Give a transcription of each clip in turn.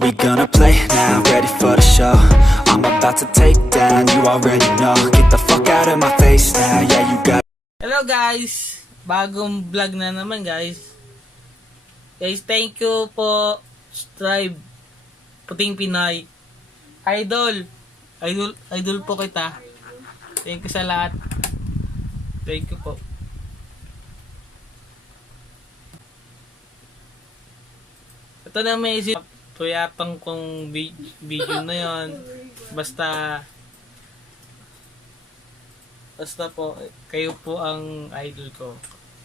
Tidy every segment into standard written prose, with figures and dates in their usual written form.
we gonna play now? Ready for the show? I'm about to take down, you already know. Get the fuck out of my face now, yeah you got. Hello guys! Bagong vlog na naman guys. Guys, thank you po. Strive. Puting Pinay. Idol. Idol po kita. Thank you sa lahat. Thank you po. Ito na may isip. Tuyatang kong video na yon. Basta po, kayo po ang idol ko.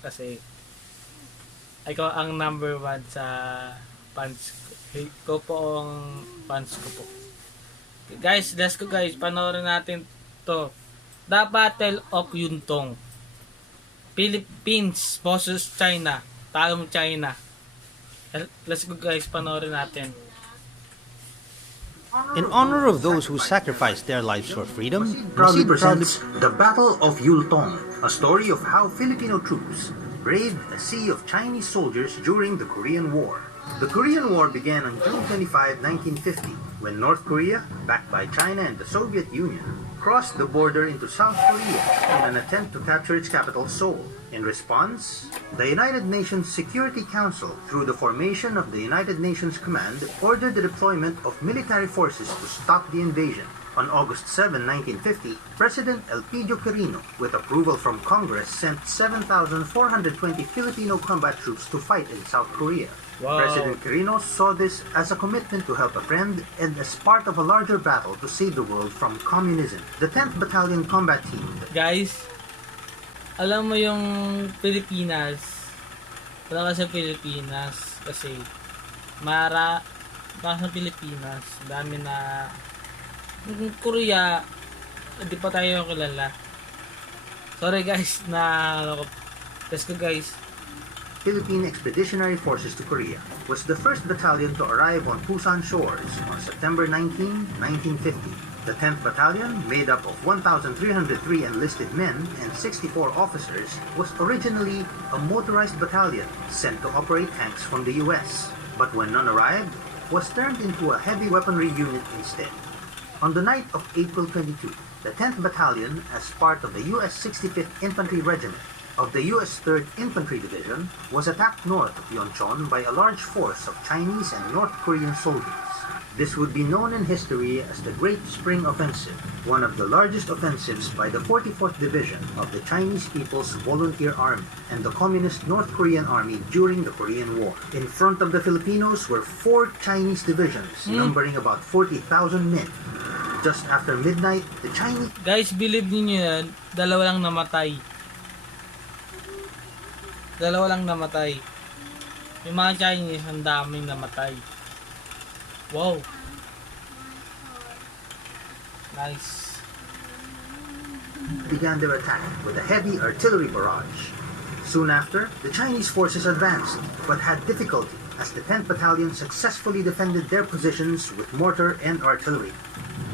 Kasi ikaw ang number 1 sa fans ko. Ikaw po ang fans ko po. Guys, let's go guys. Panoorin natin to. The Battle of Yuntong. Philippines versus China. Talong China. Let's go guys. Panoorin natin. In honor of those who sacrificed their lives for freedom, proudly presents The Battle of Yultong, a story of how Filipino troops braved a sea of Chinese soldiers during the Korean War. The Korean War began on June 25, 1950, when North Korea, backed by China and the Soviet Union, crossed the border into South Korea in an attempt to capture its capital, Seoul. In response, the United Nations Security Council, through the formation of the United Nations Command, ordered the deployment of military forces to stop the invasion. On August 7, 1950, President Elpidio Quirino, with approval from Congress, sent 7,420 Filipino combat troops to fight in South Korea. Wow. President Quirino saw this as a commitment to help a friend and as part of a larger battle to save the world from communism. The 10th Battalion Combat Team... Guys, alam mo yung Pilipinas, wala ka sa Pilipinas kasi para sa Pilipinas, dami na Korea, hindi pa tayo kilala. Sorry guys, let's go guys. Philippine Expeditionary Forces to Korea was the first battalion to arrive on Busan shores on September 19, 1950. The 10th Battalion, made up of 1,303 enlisted men and 64 officers, was originally a motorized battalion sent to operate tanks from the US, but when none arrived, was turned into a heavy weaponry unit instead. On the night of April 22, the 10th Battalion, as part of the US 65th Infantry Regiment of the US 3rd Infantry Division, was attacked north of Yeoncheon by a large force of Chinese and North Korean soldiers. This would be known in history as the Great Spring Offensive, one of the largest offensives by the 44th Division of the Chinese People's Volunteer Army and the Communist North Korean Army during the Korean War. In front of the Filipinos were 4 Chinese divisions, numbering about 40,000 men. Just after midnight, the Chinese... Guys, believe niyo yan, dalawa lang namatay. Yung mga Chinese, ang daming namatay. Wow. Nice. Began their attack with a heavy artillery barrage. Soon after, the Chinese forces advanced, but had difficulty as the 10th Battalion successfully defended their positions with mortar and artillery.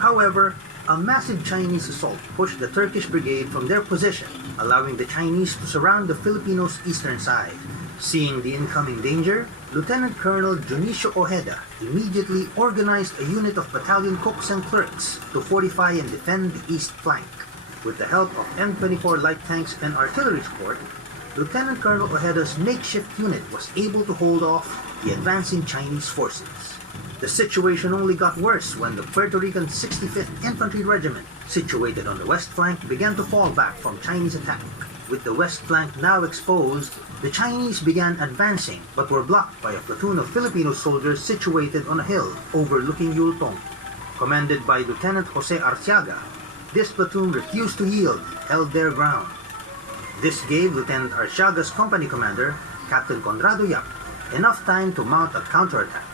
However, a massive Chinese assault pushed the Turkish brigade from their position, allowing the Chinese to surround the Filipinos' eastern side. Seeing the incoming danger, Lieutenant Colonel Junicio Ojeda immediately organized a unit of battalion cooks and clerks to fortify and defend the east flank. With the help of M24 light tanks and artillery support, Lieutenant Colonel Ojeda's makeshift unit was able to hold off the advancing Chinese forces. The situation only got worse when the Puerto Rican 65th Infantry Regiment, situated on the west flank, began to fall back from Chinese attack. With the west flank now exposed, the Chinese began advancing but were blocked by a platoon of Filipino soldiers situated on a hill overlooking Yultong. Commanded by Lieutenant Jose Arciaga, this platoon refused to yield and held their ground. This gave Lieutenant Arciaga's company commander, Captain Conrado Yap, enough time to mount a counterattack.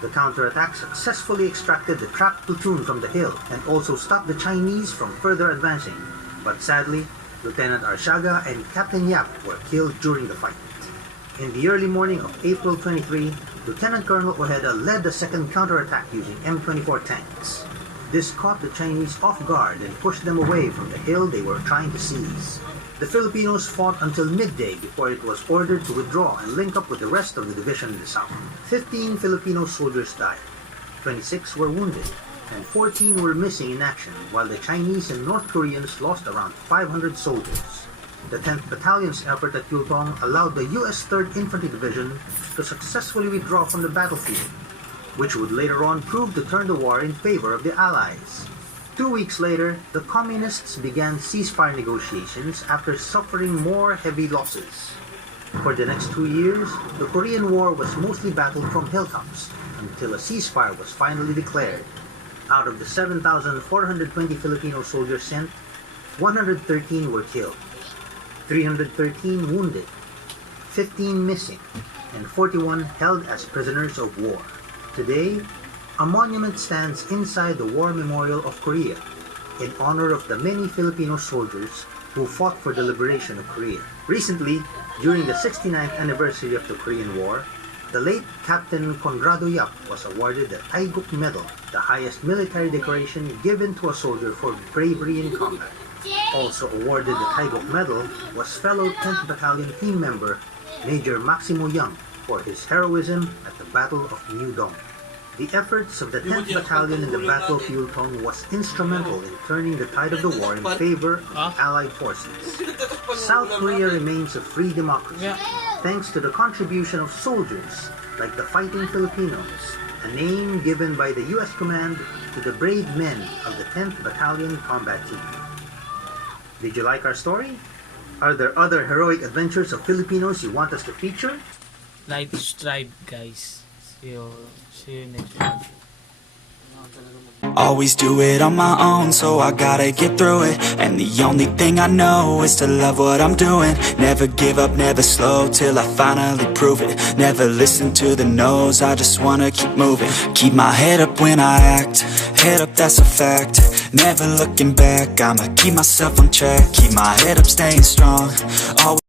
The counterattack successfully extracted the trapped platoon from the hill and also stopped the Chinese from further advancing. But sadly, Lieutenant Arciaga and Captain Yap were killed during the fight. In the early morning of April 23, Lieutenant Colonel Ojeda led the second counterattack using M24 tanks. This caught the Chinese off guard and pushed them away from the hill they were trying to seize. The Filipinos fought until midday before it was ordered to withdraw and link up with the rest of the division in the south. 15 Filipino soldiers died. 26 were wounded, and 14 were missing in action, while the Chinese and North Koreans lost around 500 soldiers. The 10th Battalion's effort at Yultong allowed the U.S. 3rd Infantry Division to successfully withdraw from the battlefield, which would later on prove to turn the war in favor of the Allies. 2 weeks later, the Communists began ceasefire negotiations after suffering more heavy losses. For the next 2 years, the Korean War was mostly battled from hilltops until a ceasefire was finally declared. Out of the 7,420 Filipino soldiers sent, 113 were killed, 313 wounded, 15 missing, and 41 held as prisoners of war. Today, a monument stands inside the War Memorial of Korea in honor of the many Filipino soldiers who fought for the liberation of Korea. Recently, during the 69th anniversary of the Korean War, the late Captain Conrado Yap was awarded the Taiguk Medal, the highest military decoration given to a soldier for bravery in combat. Also awarded the Taiguk Medal was fellow 10th Battalion team member Major Maximo Young for his heroism at the Battle of New-Dong. The efforts of the 10th Battalion in the Battle of Yultong was instrumental in turning the tide of the war in favor of Allied forces. South Korea remains a free democracy, thanks to the contribution of soldiers like the Fighting Filipinos, a name given by the U.S. Command to the brave men of the 10th Battalion Combat Team. Did you like our story? Are there other heroic adventures of Filipinos you want us to feature? Like, subscribe, guys. See you next one. Always do it on my own, so I gotta get through it. And the only thing I know is to love what I'm doing. Never give up, never slow, till I finally prove it. Never listen to the no's, I just wanna keep moving. Keep my head up when I act, head up, that's a fact. Never looking back, I'ma keep myself on track. Keep my head up, staying strong. Always